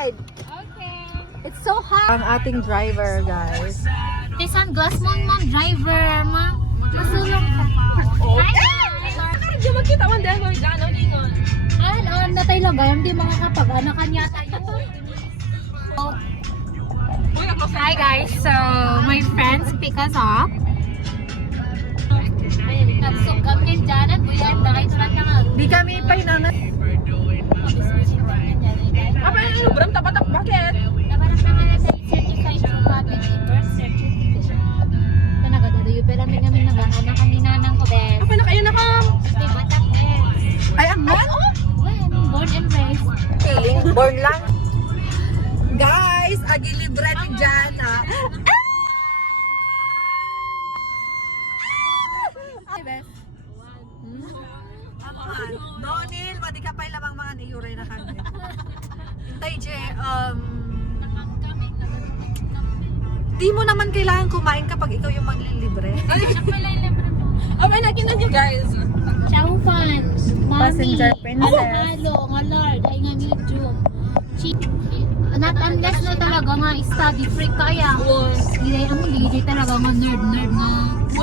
ride. Okay. It's so hot. Ang ating driver, guys. May sunglass mo, ma'am. Driver, ma'am. Masulong ka. Hi, guys. Di makita man dahil mga gano'n ingon. Na tayo lang. Hindi makakapag-ano kanya tayo. Hi, guys. So, my friends pick us up. Nagsugam din dyan. Buyan, nakita lang nga. Di kami painangan. Apa yung bram tapat bakit? Naparang na sa certified to public birth certificate. Ito nagadadayo. Pero may namin nag-ano kanina ng kubes. Apa na kayo nakam? Stay batak eh. Ay, ang man? When? Born and raised. Feeling born lang. Guys, agilibre ni Jana. Ay, bes. Donil, madi ka pa lamang mga niyure na kami. Tay, Je, di mo naman kailangan kumain kapag ikaw yung maglilibre. Apa na kinan niyo guys? Chow fan. Passenger princess. Halo, nga lord. Ay nga medium. Not unless na talaga nga study freak kaya. Hindi talaga nga nerd nga.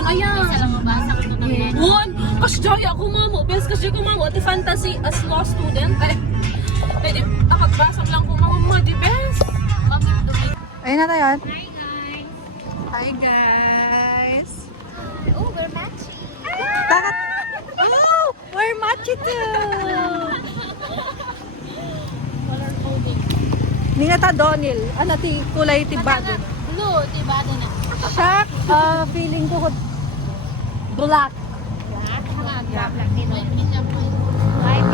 Ayan. Isa lang mabasa ko na kami. Won, kasi jaya ko mamo. Best kasi ko mamo. Ati fantasy as law student. Pwede, magbasa lang ko mga di best. Ayun na tayo. Hi guys. Hi, guys. Oh, we're matching. Bakit? Oh, we're matchy too. Color coding. Ningata Donil. Ano ti kulay ti bago? Blue, diba doon na? Shock. Feeling ko black. Black? Mga grab lang din. White.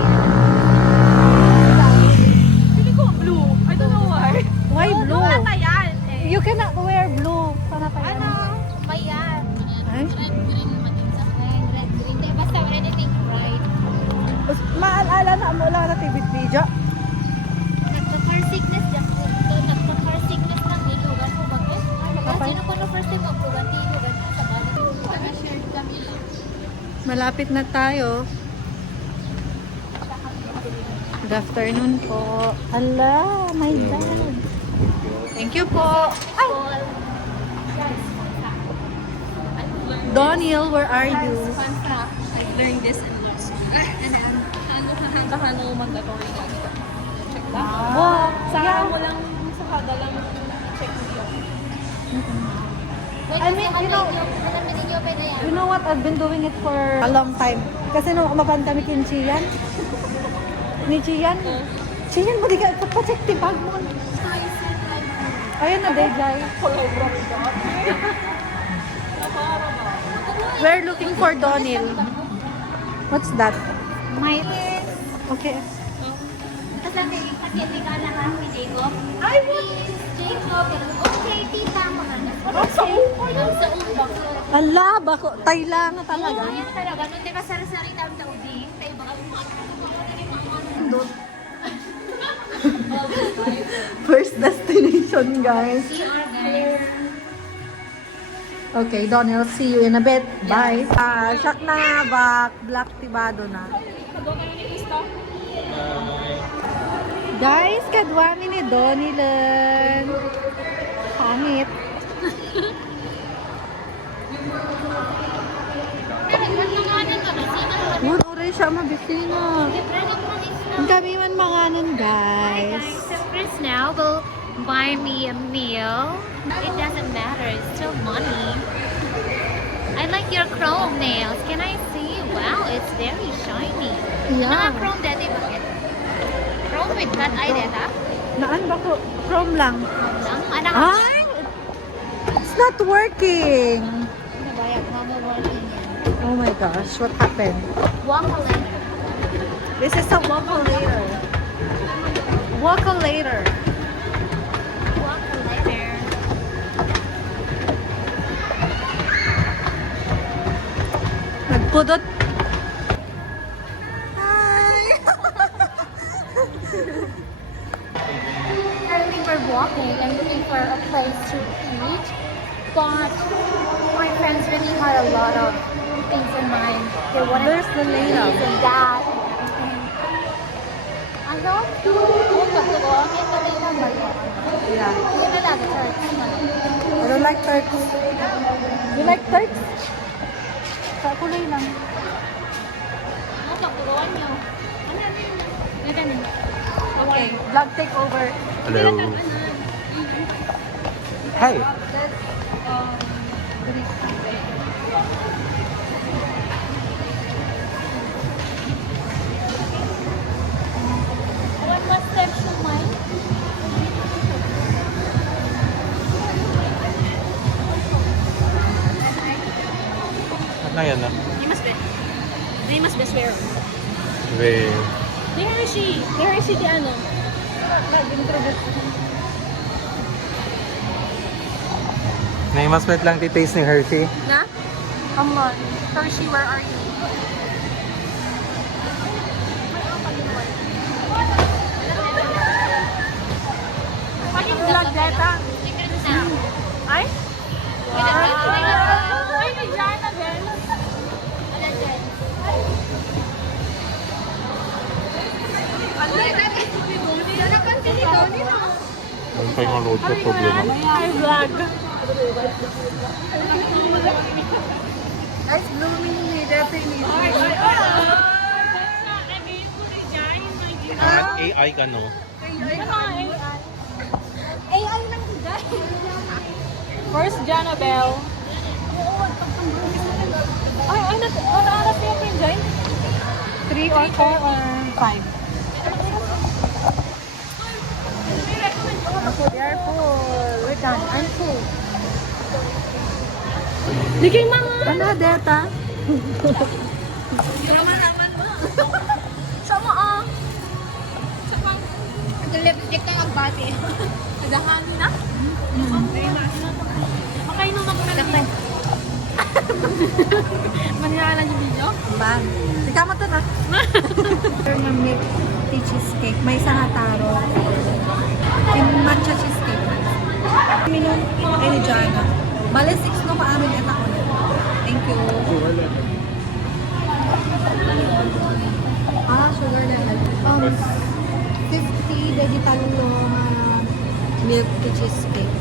Pili ko blue. I don't know why. Why blue? Yan. You cannot wear blue. Sana tayo. Ano? Bayan. Ay? Red, green, matinsa. Red, green. Di, basta anything bright. Maalala na mo lang na TV video. Nagka-car sickness dyan ko. Nagka-car sickness lang. Nilugan ko ba ko? Sino ko na first time mag-lugan? Nilugan ko sa balik. Nag-share kami. Malapit na tayo. Good afternoon po. Ala, my God. Thank you po. Ay! Donil, where are you? Fun fact, I've learned this in law school. And then, hano mandatory na dito. Check lang. Wow. Saka mo lang, sa kada lang check mo yun. I mean, you know, You know what? I've been doing it for a long time. Kasi nung umaban kami kin Chian. Ni Chian. Chian, mo di ka ipapacheck ti bag mo. Ayun na, Dejay. We're looking for Donil. What's that? My Okay. kasi regala ka kay Jacob. Ay, Jacob. Okay, tita mo na. Sa upo Ang sa ubo. Ala, bako, tay lang Oo, talaga. yan talaga. Nung di ka sari-sari tawag sa uding, tayo baka First destination, guys. CR guys. Okay, Donil, see you in a bit. Bye. Siyak na, black tibado na. Guys, kadwami ni Donilan. Pangit. Yun, oray siya mabisina. Ang kami man mga nun, guys. So Chris now will buy me a meal. It doesn't matter. It's still money. I like your chrome nails. Can I see? Wow, it's very shiny. Yeah. Mga chrome dati bakit? Chrome with cat eye data? Naan ba ko? Chrome lang. Lang? Ano? Ay! It's not working. Nabayag, mama working yan. Oh my gosh, what happened? Walk-a-later. This is a walk-a-later. Walk-a-later. Walk-a-later. Nagpudot. Hi! Currently we're walking and looking for a place to eat, but my friends really had a lot of things in mind. They wanted There's the this layout. and that. And I daw? Oo, pagtuloy. Yan na din ang balo. Yeah. Yan na lang, church. I don't like Turks. You like Turks? Sa kulay lang. Ano, pagtuloy nyo. Ano na yun? Yan na din. Okay, vlog take over. Hello. Hi. One more step to mine. Ano yan na? Di mas be. Di mas be swear. Wait. Di Hershey. Di Hershey di ano. Naimasmet lang titaste ni Hershey. Na? Come on. Hershey, where are you? Paging vlog data. Ay? Ay, may Jana din. Ang pa yung load ko problema. Ay, vlog. Guys, blooming ni definitely. AI ka no? AI lang dyan. First, Janabel. Ay, naarap niya po yung join? 3 or 4 or 5. Ako, they are full. We're done. I'm full. Di kay mga. Ano, Deta? Sama ah. Lipstick ng agbati. Nadahan na? Okay nung mag-ulan. Manila yung video? Ba? Tika mo to na. Ng milk tea cheesecake. May sahataro. Yung matcha cheesecake. Minun, ay ni Jana. Bale 6 no maamin at ako na. Thank you. Sugar level. 50 digital no milk tea cheesecake.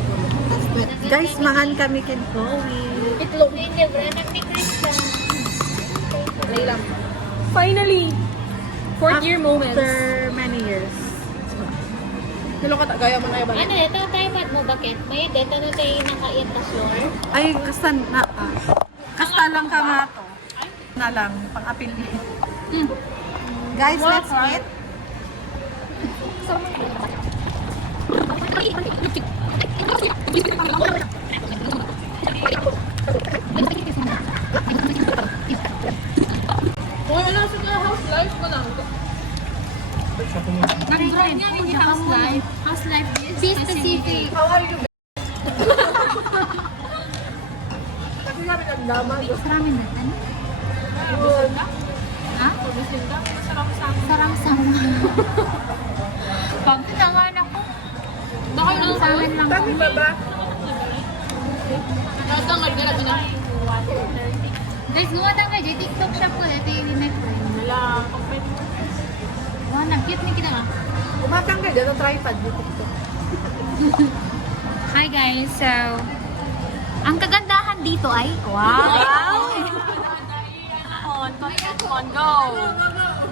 Guys, mahan kami kin Chloe. Itlog. Hindi, branag ni Christian. Finally! Fourth year moments. After many years. Gaya mo na iba. Ano, ito tayo mo bakit? May dito na tayo nakait na floor. Ay, kasta na kasta lang ka nga to. Na lang, pang-apil. Guys, let's eat. Uy, ano sa house life ko lang? Nag-drive nga yung house life. House life is Be specific. How are you? Kasi namin ang dama. Maraming datan. Ha? Sarang-sama. Pag tangan ako. Bakit lang sa akin lang? Kami ba ba? Guys, gawa na nga dyan. TikTok shop ko. Ito yung may friend. Wala. Kapit. Wow, nag-cute ni kita nga. Umatang ka dyan ang tripod dito. Hi guys, so ang kagandahan dito ay wow! On, go!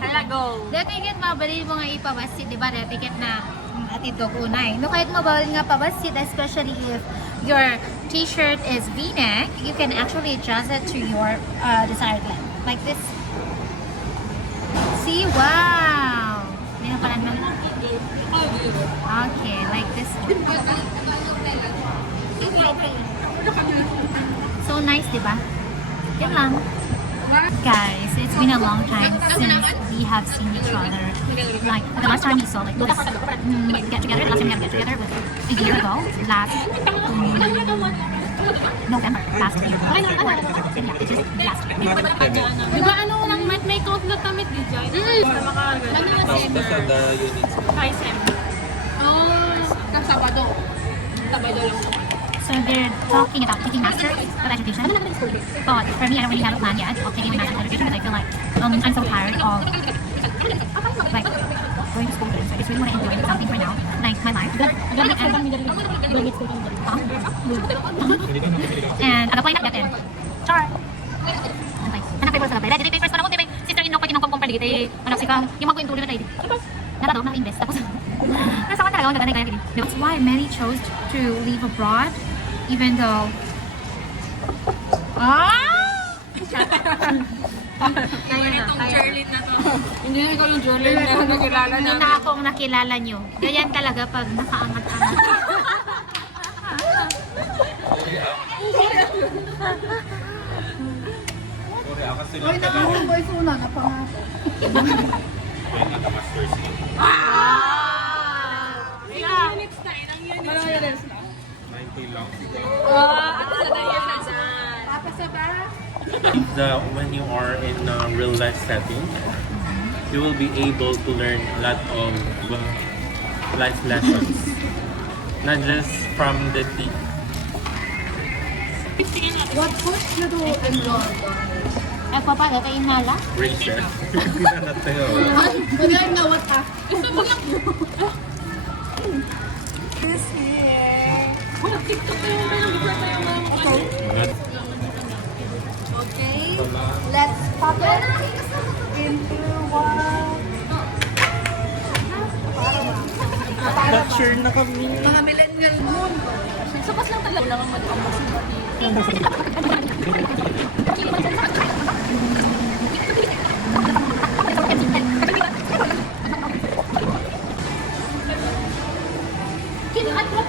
Hala, go! Dati ket mabali mo nga ipabasit, di ba? Dati ket na atito kunay. No, kahit mabawal nga pabasit, especially if your t-shirt is V-neck, you can actually adjust it to your desired length. Like this. See? Wow! Hindi na pala naman. Okay, like this one. So nice, di ba? Yan lang. Guys, it's been a long time since we have seen each other. Like, the last time we saw like this get together, the last time we had a get together was a year ago, last November, last year. Yeah, it's just last year. Di ba ano lang, may count na tamit di dyan? Basta makakagal. Ano na December? Kay Sem. Oh, Sabado. Sabado lang naman. So they're talking about taking Master of Education. But for me, I don't really have a plan yet of taking my Master of Education because I feel like I'm so tired of like going to school. So it's really what I'm doing something for now. Like my life. And agapoy na gaten. Char. Anak paper sa labay. Dili papers pa na ko may sister-in-law pa kinong kumpare dito. Anak sika, yung magkuento ulit na tayo. Nakadaog na invest tapos. Nasa man talaga ang gaganay kaya. That's why many chose to live abroad even though Hindi na ikaw yung Jordan na nakilala na. na akong nakilala nyo. Ganyan talaga pag nakaangat-angat. Uy, nakasang boys una, napangako. Ilang units na, ilang units na. 90 lang. Ako sa daya na dyan. When you are in a real life setting, you will be able to learn a lot of life lessons, not just from the What pushed you to enroll? Ay, papa, kayo inhala? races. Pinanatayo. Magaling na what ha? This year. Wala, TikTok na yung before tayo mga Okay, let's pop it into one. Not sure na kami. Mga millennial moon. Sabas lang talaga lang ang mag-ambas.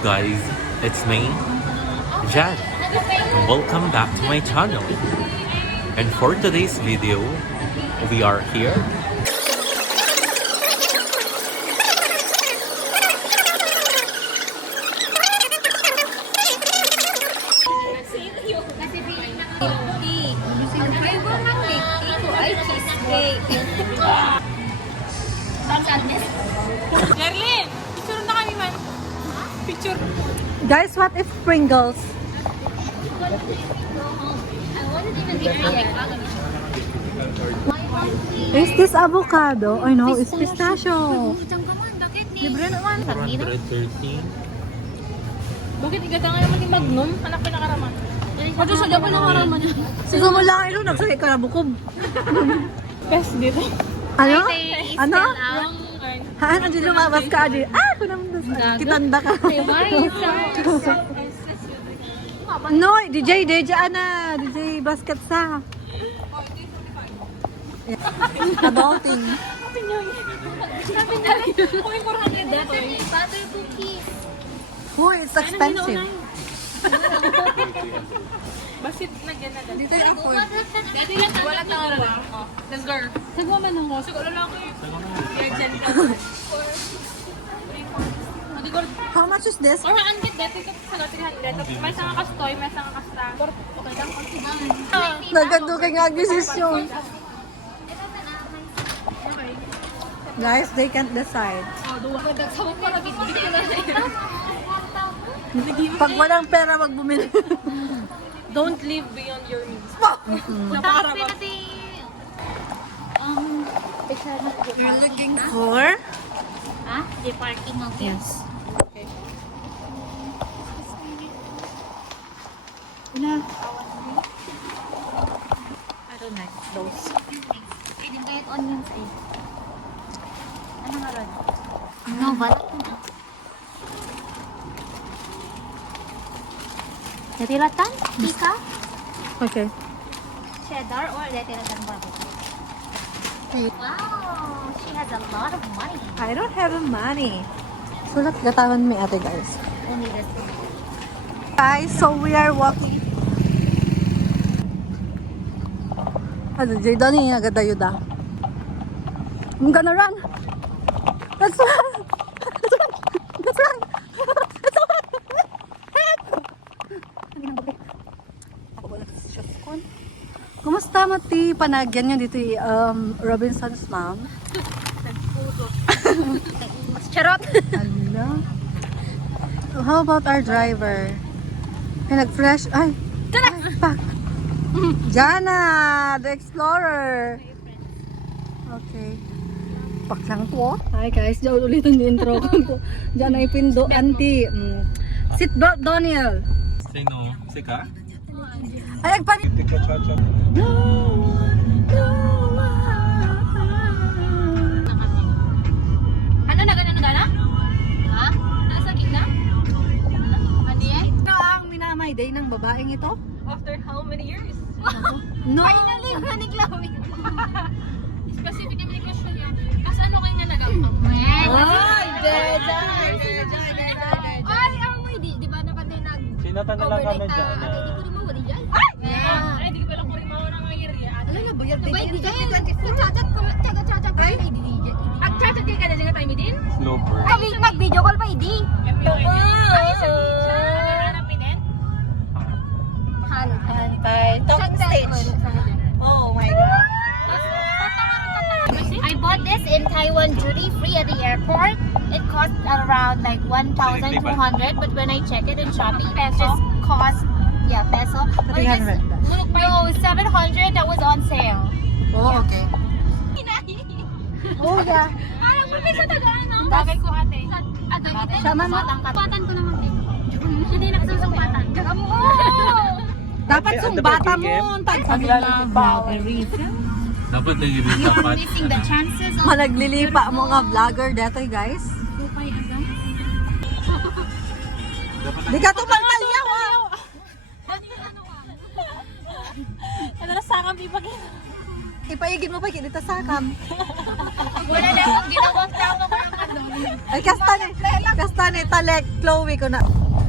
Guys, it's me, Jad, and welcome back to my channel. And for today's video, we are here Jerlyn! Picture na kami man. Picture. Guys, what if Pringles? Is this avocado? I know, it's pistachio. Libre naman. 413. Bakit igata nga naman ni Magnum? Anak pinakaraman. Pati sa Japan ang karaman niya. Siguro mo lang ito, nagsakit ka na bukob. Best dito. Ano? Ay, Ano? spell out. Haan, andyan lumabas ka, Adi. Ah, kitanda ka. No, DJ ana. DJ basket sa. Adulting. Sabi niya, kung 400 dito. Butter cookies. Oh, it's expensive. Basit na gana. Dito yung afford. Dati lang wala tao na. Let's go. Sagwa man ako. Siguro lang ako yung dyan ka. How much is this? 400 dati ka sa 300. May sanga kastoy, may sanga kasta. Okay lang. Nagando kay nga desisyon. Guys, they can't decide. Nagsawag ko na bibigyan na Pag walang pera, wag bumili. Don't live beyond your means. Tapos may nati... picture na You're looking for? Ha? The parking of Yes. Wala. I don't like those. Pwede kahit onions eh. Ano nga ron? No, balat na. Detiratan? Ika? Okay. Cheddar or detiratan barbecue? Wow! She has a lot of money. I don't have money. Sulat gatawan may ate guys. Only this. Guys, so we are walking. Ano, Jaydan yung nagadayo da. I'm gonna run. Let's run. Let's run. Let's run. Let's run. Help! Kumusta, Mati? Panagyan nyo dito Robinson's mom. Charot! Ala. How about our driver? Ay, nag-flash. Ay! Ay, back. Jana, the explorer. Okay. paklang ko. Hi guys, diyan ulit ang intro ko. Diyan ay pindo anti. Sit belt Daniel. Sino? Sika? Ay agpan. Ano na ganun na? Ha? Nasa gitna? Ano yan? Ito ang minamay day ng babaeng ito. After how many years? No. Finally, maniklawi. Specifically question yan. Kasi ano kayo nga nagampang? Ay, deja. Ay, ang may di ba na kanday nag Sinata na lang kami dyan. Ate, di ko rin mawali dyan. Ay, di ko lang ko rin mawala ng area. Ano na ba yan? Diba, di dyan. Nagchat-chat ko. Nagchat-chat ko. Ang chat-chat kayo ka na dyan tayo din? Slow burn. Ay, mag-video call pa, hindi. Ay, sa teacher. Hanapin din? Hantay. Talking stage. Oh my God. I bought this in Taiwan duty free at the airport. It cost around like 1,200, but when I check it in Shopee, it just cost peso. But it just- 300. No, 700. That was on sale. Oh, okay. Oh, yeah. Parang may sa tagaan, no? Bagay ko ate. Sama mo. Sumpatan ko naman din. Hindi na kasi sumpatan. Gagamo! Dapat sumbata mo. Sabi na vlogger. Dapat na yun yung dapat. Missing the chances of Managlilipa mo nga vlogger detoy guys. Di ka tumalyaw ah. Ano na sakang pipagin? Ipaigin mo pa kita sa kam. wala na akong ginawang tama ko ng ano. Ay kasta ni talek Chloe ko na.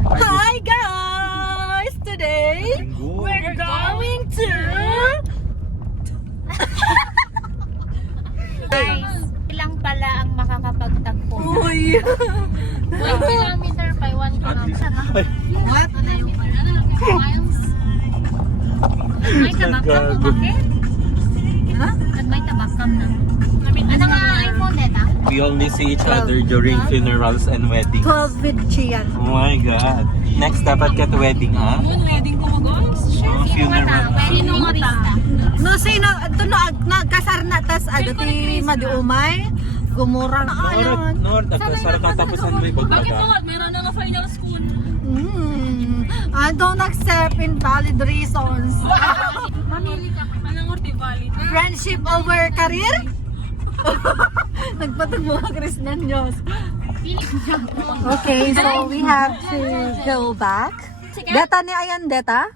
Hi guys, today we're going to Guys, ilang pala ang makakapagtagpo. Uy. 1 kilometer by 1 kilometer. What? Miles? May tabakam mo bakit? Ha? May tabakam na. Ano nga iPhone neta? We only see each other during funerals and weddings. 12 with Chian. Oh my God. Next dapat ka to wedding, ha? Wedding ko mag-ons? Oh, funeral. Sino nga ta? No say no ito no nagkasarna tas ti madiumay gumurang ayon. Nord, nagkasara katapusan mo yung Bakit pagbaga. mga? Meron na nga final school. I don't accept invalid reasons. Mamili ka. Anong ortivalid? Friendship over career? Nagpatag mga Krishnan Diyos. Okay, so we have to go back. Data ni ayan, data?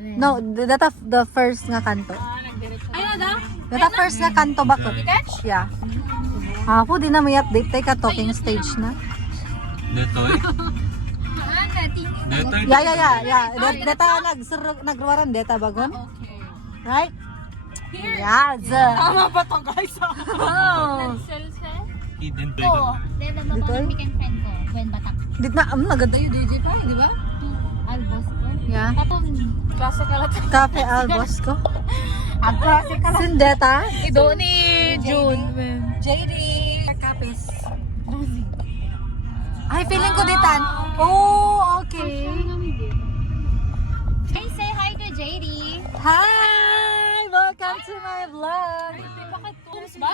No, data the first nga kanto. Ay, nada? Data first nga kanto ba ko? Yeah. Ako, di na may update tayo ka talking stage na. Detoy? Detoy? Yeah. Data nagruwaran data bagon? Right? Yes. Tama ba to guys? Oh. Hidden Ko. dragon. Dahil Dito? nagbabangan mi kang friend ko. When batak. Dit na, naganda yung DJ pa, di ba? Albos ko. Yeah. Tapos, Klase ka lang. Cafe Albos ko. Sindeta? Ido ni June. JD. Capes. Ay, feeling ko ditan. Oh, okay. hey, say hi to JD. Hi! Welcome to my vlog. Bakit tools ba?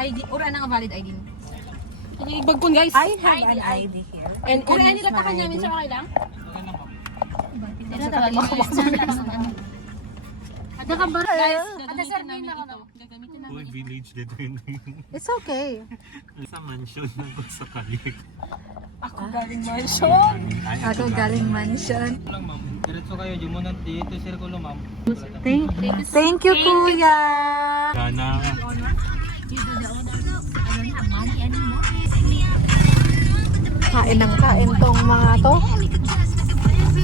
ID, ura na nga valid ID mo. Kinigbag ko guys. I have an ID here. And ura nila takan namin sa okay lang? Ada ka ba? Guys, Ada gagamitin sir, namin na ito. Gagamitin namin. Uy, village dito yun. It's okay. Sa mansion na ko sa kalit. Ako galing mansion. Ako galing mansion. lang ma'am. Diretso kayo, di mo na dito sirkulo ma'am. Thank you, kuya. Sana. Kain ng kain tong mga to.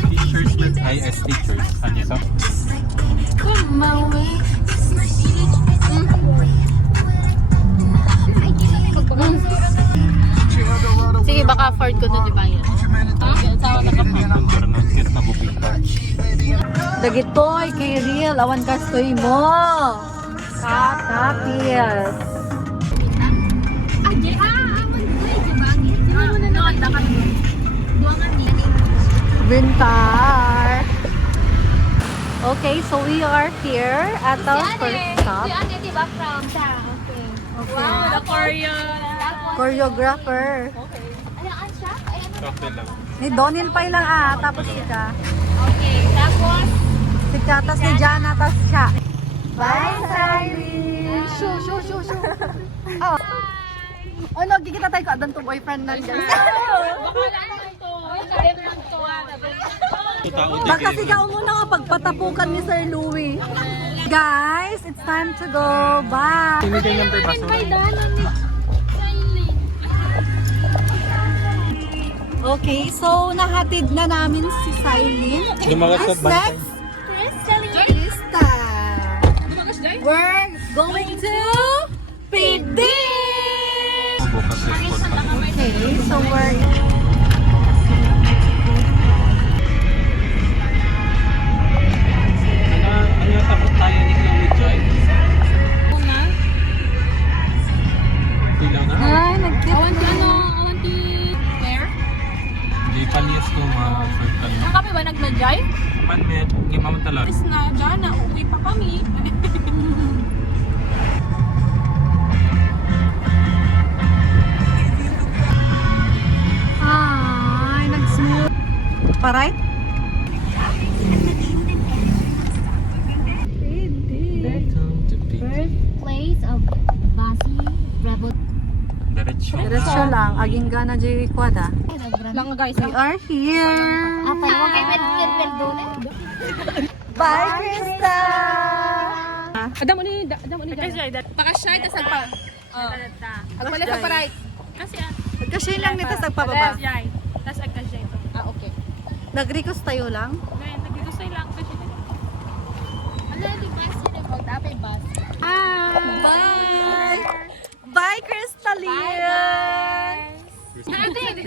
Teachers with IS teachers. Ano ito? Sige, baka afford ko na, di ba yan? Kaya na bubita. Dagitoy kay real awan kastoy mo. Katapis. Bintar. Okay, so we are here at the first stop. Si Ate, diba, from sa, okay. Okay. The Korean. Choreographer. Ano, ang siya? Ayan, Coffee lang. Ni Donil pa lang tapos sika. okay. Tapos, Sika, tapos ni Jana, tapos siya. Bye, Siley! Shoo, shoo, shoo, shoo. Oh. Oh, no, kikita tayo ka. to boyfriend na dyan. Baka sigaw muna kapag patapukan ni Sir Louie. Guys, it's time to go. Bye! Sinigay ng paso. Okay, so nahatid na namin si Silene. Lumagas sa What's bantay. next? Krista. We're going to Pidin! Bukas yung spot. Okay, so we're... Ano takot tayo ni Chloe Joy? Pilaw na? Ay, nag-get na. Where? Di palias ko mga circle. Ang kami ba nagnadyay? Panmet, gimam talaga. Is na dyan na uwi pa kami. Ay, nag-smooth. Pa-right? birthplace of Basi Rebel. Diretso. Diretso lang. Aging gana di kwada. Lang guys. We are here. Apa yung kay Perdone? Bye, Krista! Adam ni dyan. Pakasya, tas agpa. Agpalit sa paray. Kasi Kasi lang nito sa pababa. tas agkasya ito. Okay. Nag-request tayo lang. Then, nagdito sa ilang kasi. Ano di Basi Rebel? Dapat Basi. Bye! Bye, Crystalline!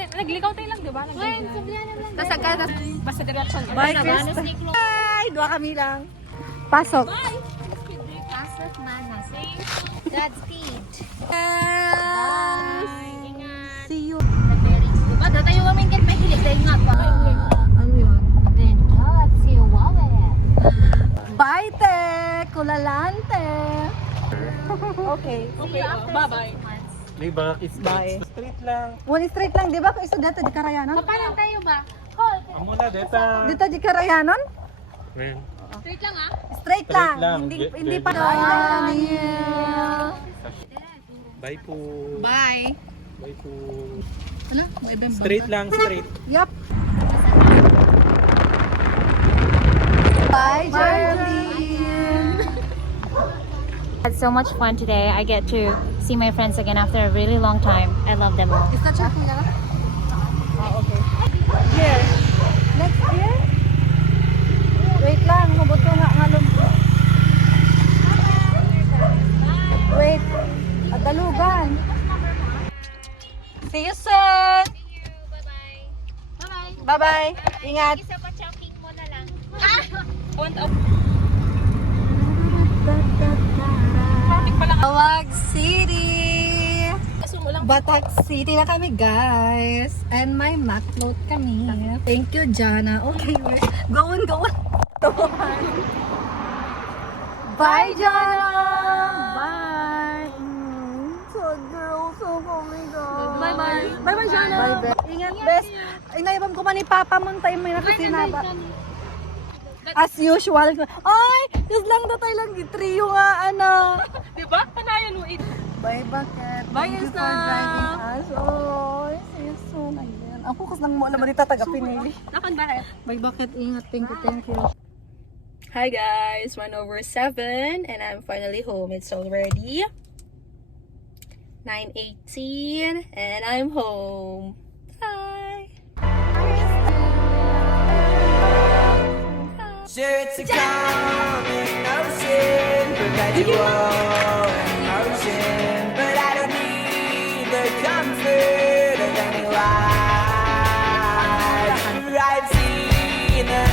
Naglikaw tayo lang, di ba? Tas agka, tas basta direction. Bye, Krista! Bye! Dua kami lang. Pasok. Pasok Manas. Godspeed. Yes! Ingat. See you. Diba? Dito tayo mamingkit may hilig. Dahil nga pa. Ano yun? Then, God, see you. Wow. Bye, te! Kulalante! Okay. Okay, bye-bye. Diba? It's Bye. straight lang. One straight lang, di ba? Kung isa dito, di Karayanon? Paano tayo ba? Hold. Amo na, deta. Dito, di Karayanon? Well, Straight lang Straight Straight lang. lang. Hindi pa. Bye. Daniel! bye po. Bye! Bye po. Ano? May ibang Straight lang, straight. Yup. Bye, Geraldine! Had so much fun today. I get to see my friends again after a really long time. I love them all. Is that your kuya? Okay. Here. Next year? Wait lang, mabuto nga ngalong. Wait. Adalugan. See you soon! Bye-bye. Bye-bye. Ingat. Isa pa choking mo na lang. Tawag City! Batak City na kami, guys. And may MacNote kami. Thank you, Jana. Okay, go on, go on. Bye, Jana! Bye! So, girl, so coming down. Bye-bye. Bye-bye, Jana. Bye, ingat, best. Ay, naibam ko pa ni Papa mo tayo may nakasinaba. As usual. Ay! Just lang na tayo lang. Trio nga, ano. Di ba? Panayan mo it. Bye, Bucket. Bye, Thank you for Isna. driving us. Oh, see you soon. Ayan. Ang focus ng mo alam mo dito, taga Pinili. Nakan bakit? Bye, Bucket. Ingat. Thank you, thank you. Hi guys, 1/7 and I'm finally home. It's already 9:18 and I'm home. Bye. Sure, it's a common notion, perpetual emotion, but I don't need the comfort of any life. I've seen the